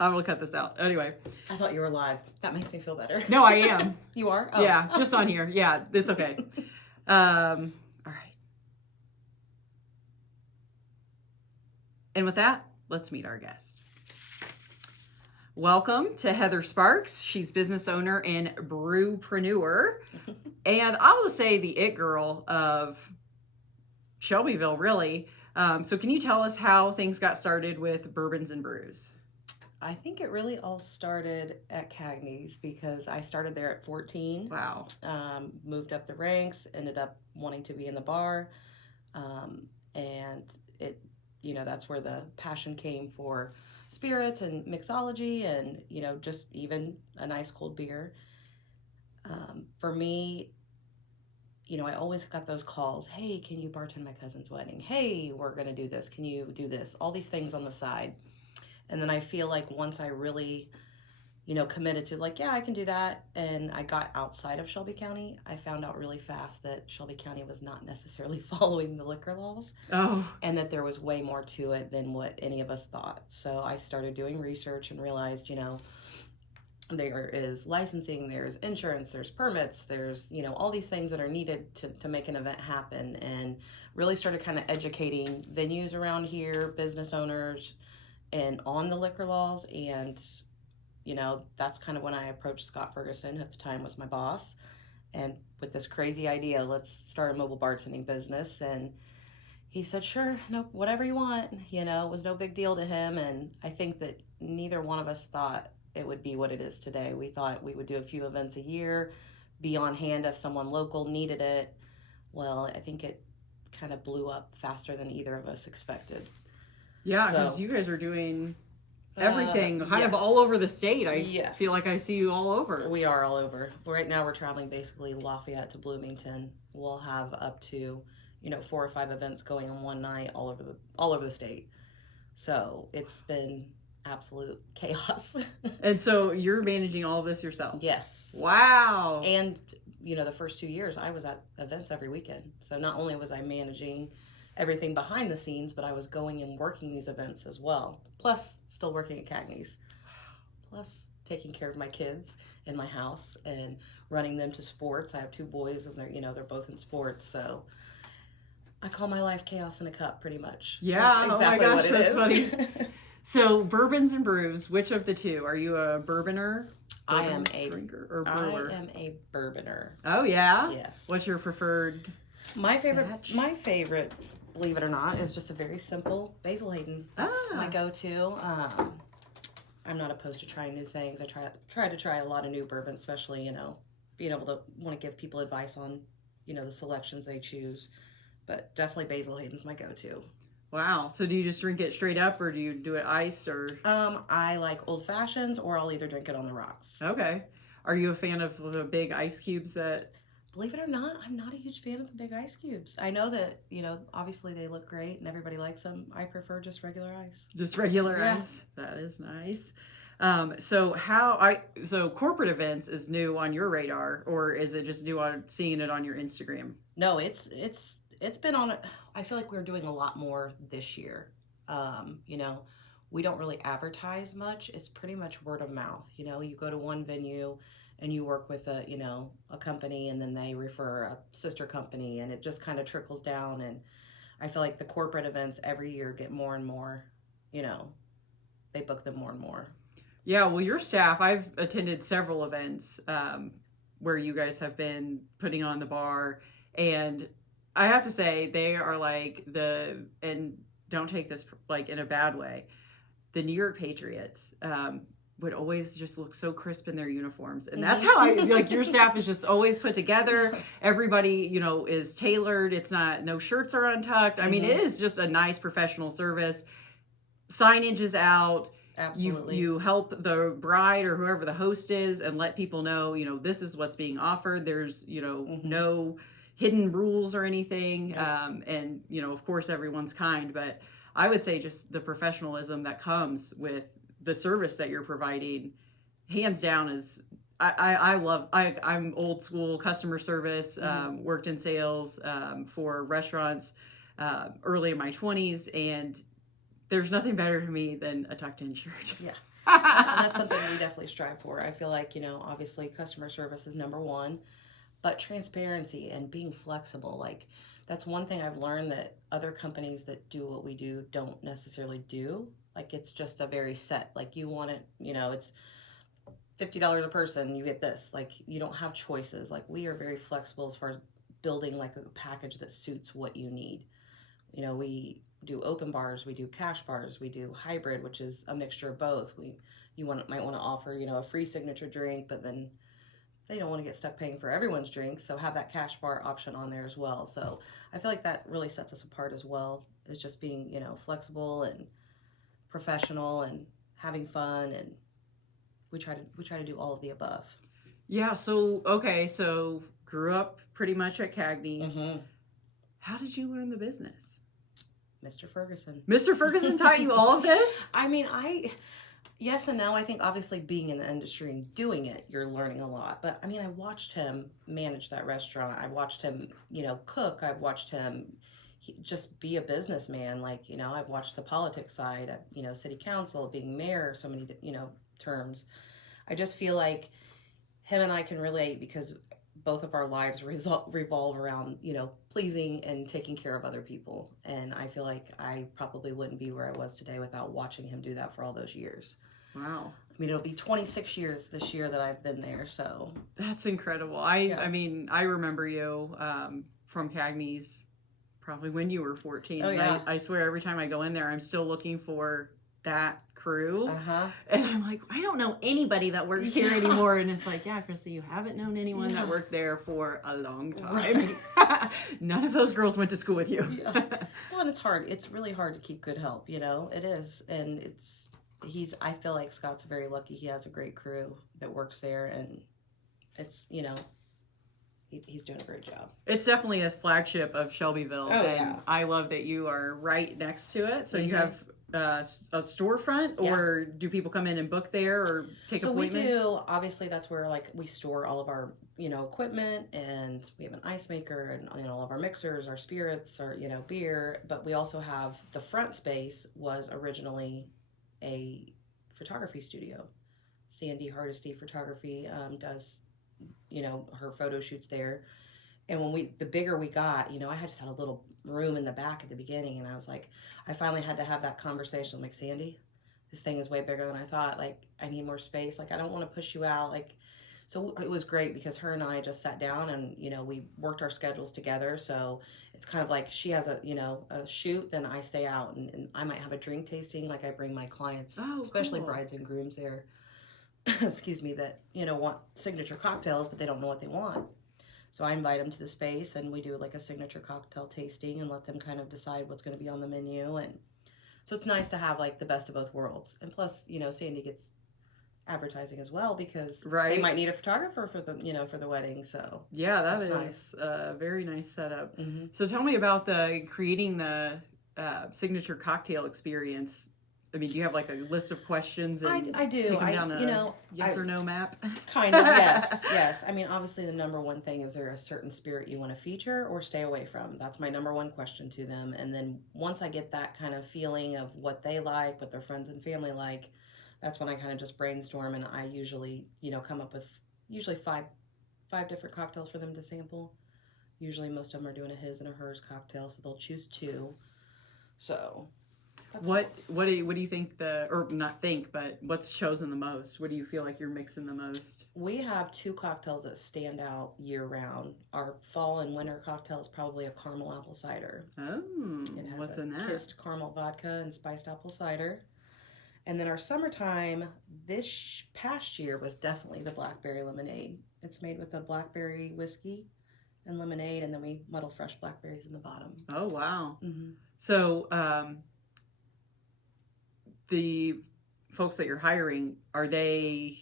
I'm gonna cut this out. Anyway. I thought you were live. That makes me feel better. No, I am. You are? Oh. Yeah, just on here. Yeah, it's okay. All right. And with that, let's meet our guest. Welcome to Heather Sparks. She's business owner and brewpreneur. And I'll just say the it girl of Shelbyville, really. So can you tell us how things got started with Bourbons and Brews? I think it really all started at Cagney's because I started there at 14. Wow. Moved up the ranks, ended up wanting to be in the bar. And it, that's where the passion came for spirits and mixology and, just even a nice cold beer. For me, I always got those calls. Hey, can you bartend my cousin's wedding? Hey, we're going to do this. Can you do this? All these things on the side. And then I feel like once I really, committed to yeah, I can do that. And I got outside of Shelby County, I found out really fast that Shelby County was not necessarily following the liquor laws. Oh. And that there was way more to it than what any of us thought. So I started doing research and realized, there is licensing, there's insurance, there's permits, there's, all these things that are needed to make an event happen, and really started kind of educating venues around here, business owners, and on the liquor laws. And, that's kind of when I approached Scott Ferguson, at the time was my boss, and with this crazy idea, let's start a mobile bartending business. And he said, sure, no, whatever you want, it was no big deal to him. And I think that neither one of us thought it would be what it is today. We thought we would do a few events a year, be on hand if someone local needed it. Well, I think it kind of blew up faster than either of us expected. Yeah, because you guys are doing everything kind of all over the state. I feel like I see you all over. We are all over. Right now we're traveling basically Lafayette to Bloomington. We'll have up to, 4 or 5 events going on one night all over the state. So it's been absolute chaos. And so you're managing all of this yourself? Yes. Wow. And, the first 2 years I was at events every weekend. So not only was I managing everything behind the scenes, but I was going and working these events as well. Plus still working at Cagney's. Plus taking care of my kids in my house and running them to sports. I have 2 boys and they're both in sports. So I call my life chaos in a cup pretty much. Yeah. That's exactly what it is. Funny. So Bourbons and Brews, which of the two? Are you a bourboner? I am a drinker or brewer. I am a bourboner. Oh yeah? Yes. What's your preferred My favorite batch? My favorite, believe it or not, is just a very simple Basil Hayden. That's my go-to. I'm not opposed to trying new things. I try to try a lot of new bourbon, especially, being able to want to give people advice on, the selections they choose. But definitely Basil Hayden's my go-to. Wow. So do you just drink it straight up or do you do it iced or? I like old fashions, or I'll either drink it on the rocks. Okay. Are you a fan of the big ice cubes that? Believe it or not, I'm not a huge fan of the big ice cubes. I know that, obviously they look great and everybody likes them. I prefer just regular ice. Just regular ice? That is nice. So corporate events is new on your radar, or is it just new on seeing it on your Instagram? No, it's been on it. I feel like we're doing a lot more this year. We don't really advertise much. It's pretty much word of mouth. You go to one venue and you work with a company, and then they refer a sister company, and it just kind of trickles down. And I feel like the corporate events every year get more and more, they book them more and more. Yeah, well, your staff, I've attended several events where you guys have been putting on the bar, and I have to say they are like and don't take this like in a bad way, the New York Patriots would always just look so crisp in their uniforms. And that's how your staff is just always put together. Everybody, is tailored. It's no shirts are untucked. I mean, it is just a nice professional service. Signage is out. Absolutely. You help the bride or whoever the host is and let people know, this is what's being offered. There's, no hidden rules or anything. And, of course, everyone's kind. But I would say just the professionalism that comes with the service that you're providing, hands down, is I'm old school customer service, worked in sales for restaurants early in my 20s, and there's nothing better to me than a tucked in shirt. Yeah. And that's something we definitely strive for. I feel like, obviously customer service is number one, but transparency and being flexible, like that's one thing I've learned that other companies that do what we do don't necessarily do. Like it's just a very set, like you want it, it's $50 a person, you get this. Like you don't have choices. Like we are very flexible as far as building like a package that suits what you need. We do open bars, we do cash bars, we do hybrid, which is a mixture of both. Might want to offer, a free signature drink, but then they don't want to get stuck paying for everyone's drinks, so have that cash bar option on there as well. So I feel like that really sets us apart as well, is just being, flexible and professional and having fun, and we try to do all of the above. Yeah, so okay, so grew up pretty much at Cagney's. Mm-hmm. How did you learn the business? Mr. Ferguson. Mr. Ferguson taught you all of this? I mean, yes and no. I think obviously being in the industry and doing it, you're learning a lot. But I mean, I watched him manage that restaurant. I watched him, cook. I've watched him just be a businessman. Like, I've watched the politics side, city council, being mayor, so many, terms. I just feel like him and I can relate because both of our lives revolve around, pleasing and taking care of other people. And I feel like I probably wouldn't be where I was today without watching him do that for all those years. Wow. I mean, it'll be 26 years this year that I've been there, so. That's incredible. I mean, I remember you from Cagney's probably when you were 14. Oh, yeah. I swear every time I go in there, I'm still looking for that crew. Uh-huh. And I'm like, I don't know anybody that works here anymore. And it's like, yeah, Cristi, you haven't known anyone that worked there for a long time. Right. None of those girls went to school with you. Yeah. Well, and it's hard. It's really hard to keep good help, It is. And I feel like Scott's very lucky. He has a great crew that works there, and it's, he's doing a great job. It's definitely a flagship of Shelbyville. Oh, and yeah. I love that you are right next to it. So Mm-hmm. you have a storefront, or do people come in and book there or take appointments? So we do. Obviously, that's where we store all of our equipment, and we have an ice maker and all of our mixers, our spirits, our beer. But we also have the front space was originally a photography studio. Sandy Hardesty Photography does her photo shoots there. And when the bigger we got, I just had a little room in the back at the beginning, and I was like, I finally had to have that conversation. I'm like, Sandy, this thing is way bigger than I thought. Like, I need more space. Like, I don't want to push you out. Like, so it was great because her and I just sat down and, we worked our schedules together. So it's kind of like she has a shoot, then I stay out, and I might have a drink tasting. Like, I bring my clients, especially brides and grooms there, excuse me, that, want signature cocktails, but they don't know what they want. So I invite them to the space, and we do like a signature cocktail tasting and let them kind of decide what's going to be on the menu. And so it's nice to have like the best of both worlds. And plus, Sandy gets advertising as well because they might need a photographer for the, for the wedding. So yeah, that's nice. A very nice setup. Mm-hmm. So tell me about creating the signature cocktail experience. I mean, do you have like a list of questions? And I do. Take them down a yes or no map? Kind of, yes, yes. I mean, obviously the number one thing is there a certain spirit you want to feature or stay away from? That's my number one question to them. And then once I get that kind of feeling of what they like, what their friends and family like, that's when I kind of just brainstorm, and I usually, come up with five different cocktails for them to sample. Usually most of them are doing a his and a hers cocktail, so they'll choose two. So what do you think or not think, but what's chosen the most? What do you feel like you're mixing the most? We have two cocktails that stand out year round. Our fall and winter cocktail is probably a caramel apple cider. Oh, it has what's in that? Kissed caramel vodka and spiced apple cider. And then our summertime this past year was definitely the blackberry lemonade. It's made with a blackberry whiskey and lemonade, and then we muddle fresh blackberries in the bottom. Oh, wow. Mm-hmm. So the folks that you're hiring, are they,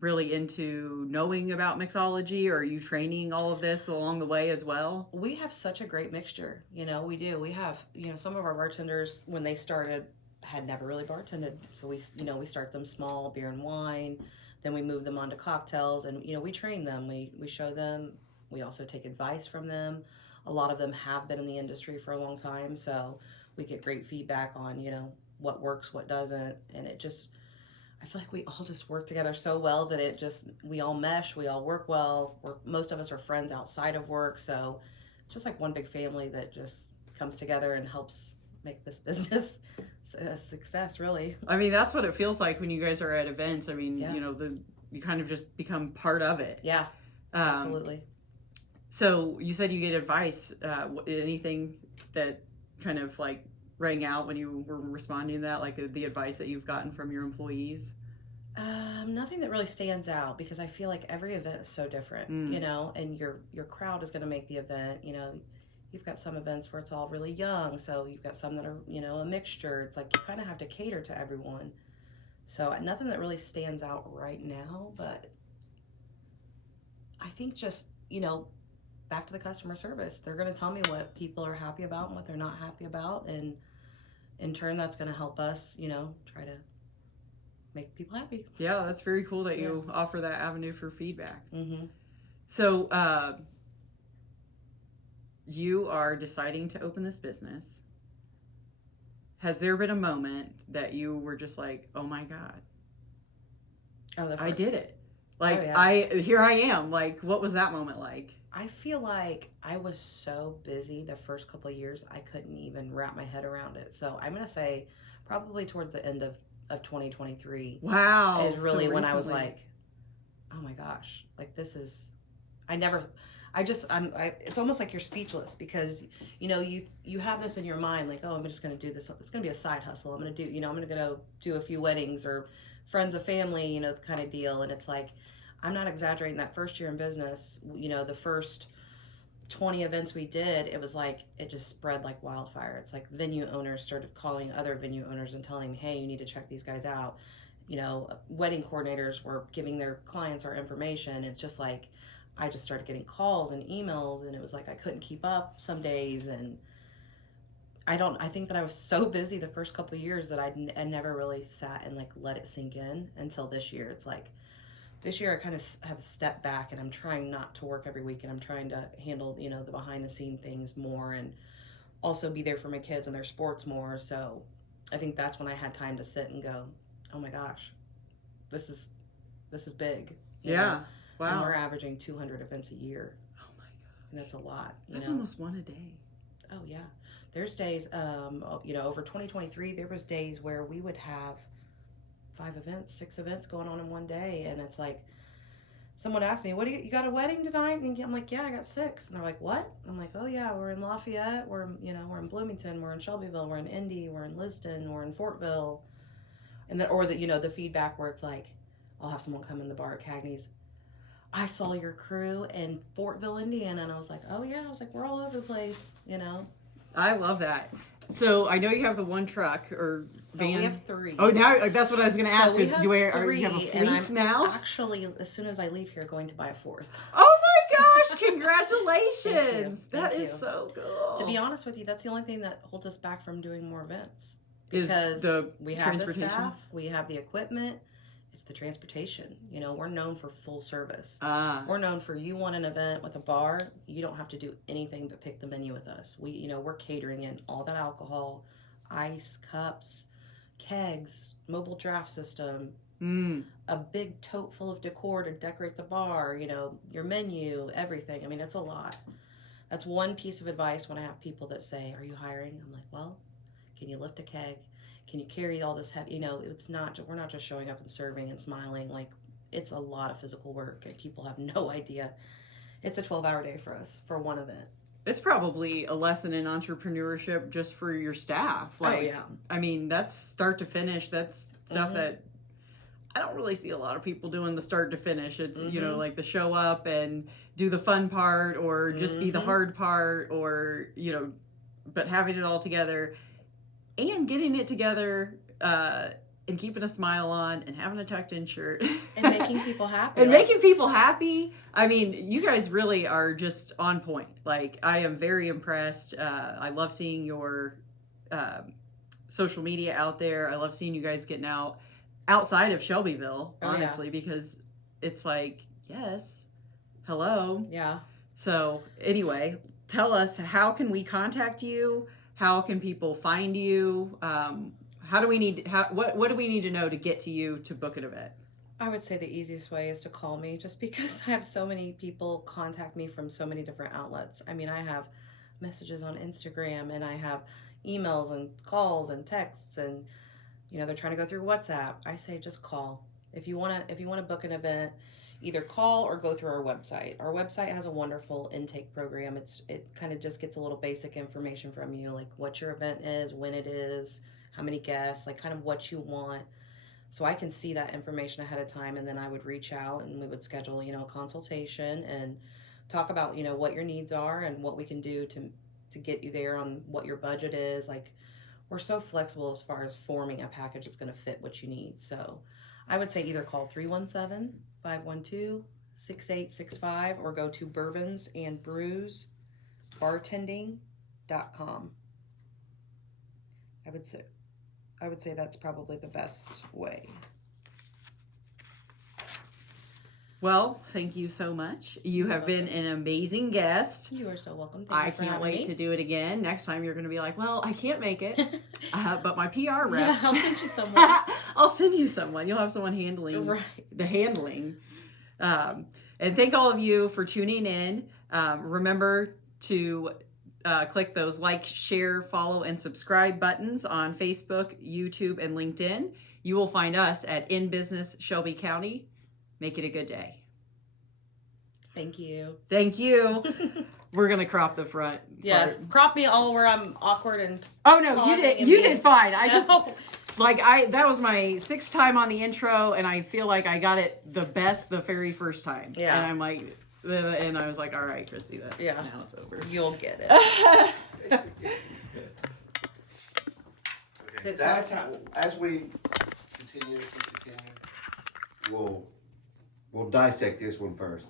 really into knowing about mixology, or are you training all of this along the way as well? We have such a great mixture. We do. We have, some of our bartenders, when they started, had never really bartended. So we start them small, beer and wine. Then we move them on to cocktails, and, we train them. We show them. We also take advice from them. A lot of them have been in the industry for a long time, so we get great feedback on, what works, what doesn't. And it just, I feel like we all just work together so well that we all mesh, we all work well. Most of us are friends outside of work. So it's just like one big family that just comes together and helps make this business a success, really. I mean, that's what it feels like when you guys are at events. I mean, Yeah. you know, you kind of just become part of it. Yeah, absolutely. So you said you get advice. Anything that kind of like rang out when you were responding to that, like the advice that you've gotten from your employees? Nothing that really stands out, because I feel like every event is so different, you know, and your crowd is going to make the event. You know, you've got some events where it's all really young, so you've got some that are, you know, a mixture. It's like you kind of have to cater to everyone. So nothing that really stands out right now, but I think just, you know, back to the customer service. They're going to tell me what people are happy about and what they're not happy about, and in turn that's going to help us, you know, try to make people happy. Yeah, that's very cool that you offer that avenue for feedback. Mm-hmm. So you are deciding to open this business. Has there been a moment that you were just like, oh my God, I did it? Like, here I am. Like, what was that moment like? I feel like I was so busy the first couple of years, I couldn't even wrap my head around it. So I'm going to say probably towards the end of 2023. Wow. Is really when I was like, oh my gosh, like this is, it's almost like you're speechless, because, you know, you have this in your mind, like, oh, I'm just going to do this. It's going to be a side hustle. I'm going to do, you know, I'm going to go do a few weddings or friends of family, you know, kind of deal. And it's like, I'm not exaggerating, that first year in business, you know, the first 20 events we did, it was like, it just spread like wildfire. It's like venue owners started calling other venue owners and telling them, hey, you need to check these guys out. You know, wedding coordinators were giving their clients our information. It's just like, I just started getting calls and emails, and it was like I couldn't keep up some days. And I think that I was so busy the first couple of years that I never really sat and like let it sink in until this year. It's like, this year I kind of have stepped back, and I'm trying not to work every week, and I'm trying to handle, you know, the behind the scene things more, and also be there for my kids and their sports more. So I think that's when I had time to sit and go, oh my gosh, this is big. You know? Wow. And we're averaging 200 events a year. Oh my God. And that's a lot. That's almost one a day. Oh yeah. There's days, you know, over 2023, there was days where we would have 5 events, 6 events going on in one day. And it's like, someone asked me, "What do you got a wedding tonight?" And I'm like, "Yeah, I got 6." And they're like, "What?" I'm like, "Oh yeah, we're in Lafayette, we're in Bloomington, we're in Shelbyville, we're in Indy, we're in Liston, we're in Fortville." And the feedback where it's like, I'll have someone come in the bar at Cagney's, "I saw your crew in Fortville, Indiana." And I was like, "Oh yeah," I was like, "We're all over the place, you know." I love that. So I know you have the one truck or van. We have 3. Oh, now that's what I was going to ask. So you have a fleet and I'm now? Actually, as soon as I leave here, going to buy a 4th. Oh my gosh! Congratulations! That is so cool. To be honest with you, that's the only thing that holds us back from doing more events. Is Because the we have the staff, we have the equipment. It's the transportation. You know, we're known for full service. We're known for, you want an event with a bar, you don't have to do anything but pick the menu with us. We're catering in all that alcohol, ice, cups, kegs, mobile draft system, a big tote full of decor to decorate the bar, you know, your menu, everything. I mean, it's a lot. That's one piece of advice when I have people that say, "Are you hiring?" I'm like, "Well, can you lift a keg? Can you carry all this heavy?" You know, we're not just showing up and serving and smiling. Like, it's a lot of physical work, and people have no idea. It's a 12-hour day for us for one event. It's probably a lesson in entrepreneurship just for your staff. Like, oh, yeah. I mean, that's start to finish. That's stuff that I don't really see a lot of people doing, the start to finish. It's, you know, like the show up and do the fun part, or just be the hard part, or, you know, but having it all together and getting it together and keeping a smile on and having a tucked in shirt. And making people happy. Making people happy. I mean, you guys really are just on point. Like, I am very impressed. I love seeing your social media out there. I love seeing you guys getting out outside of Shelbyville, honestly, because it's like, yes, hello. Yeah. So anyway, tell us, how can we contact you? How can people find you? how do we need, what do we need to know to get to you to book an event? I would say the easiest way is to call me, just because I have so many people contact me from so many different outlets. I mean, I have messages on Instagram, and I have emails and calls and texts, and they're trying to go through WhatsApp. I say just call. If you want to book an event, either call or go through our website. Our website has a wonderful intake program. It kind of just gets a little basic information from you, like what your event is, when it is, how many guests, like kind of what you want. So I can see that information ahead of time, and then I would reach out and we would schedule, a consultation and talk about, what your needs are and what we can do to get you there on what your budget is. Like, we're so flexible as far as forming a package that's going to fit what you need. So I would say either call 317-512-6865 or go to Bourbons and Brews Bartending.com. I would say that's probably the best way. Well, thank you so much. You have been an amazing guest. You are so welcome. Thank you for I can't wait to do it again. Next time you're going to be like, well, I can't make it, but my PR rep. Yeah, I'll send you someone. I'll send you someone. You'll have someone handling the handling. And thank all of you for tuning in. Remember to click those like, share, follow, and subscribe buttons on Facebook, YouTube, and LinkedIn. You will find us at In Business Shelby County. Make it a good day. Thank you. Thank you. We're gonna crop the front. Yes, crop me all where I'm awkward and. Oh no, you did. You did fine. I just that was my 6th time on the intro, and I feel like I got it the best the very first time. Yeah. And I'm like. And I was like, all right, Cristi, now it's over. You'll get it. Okay. That time, as we continue, we'll dissect this one first.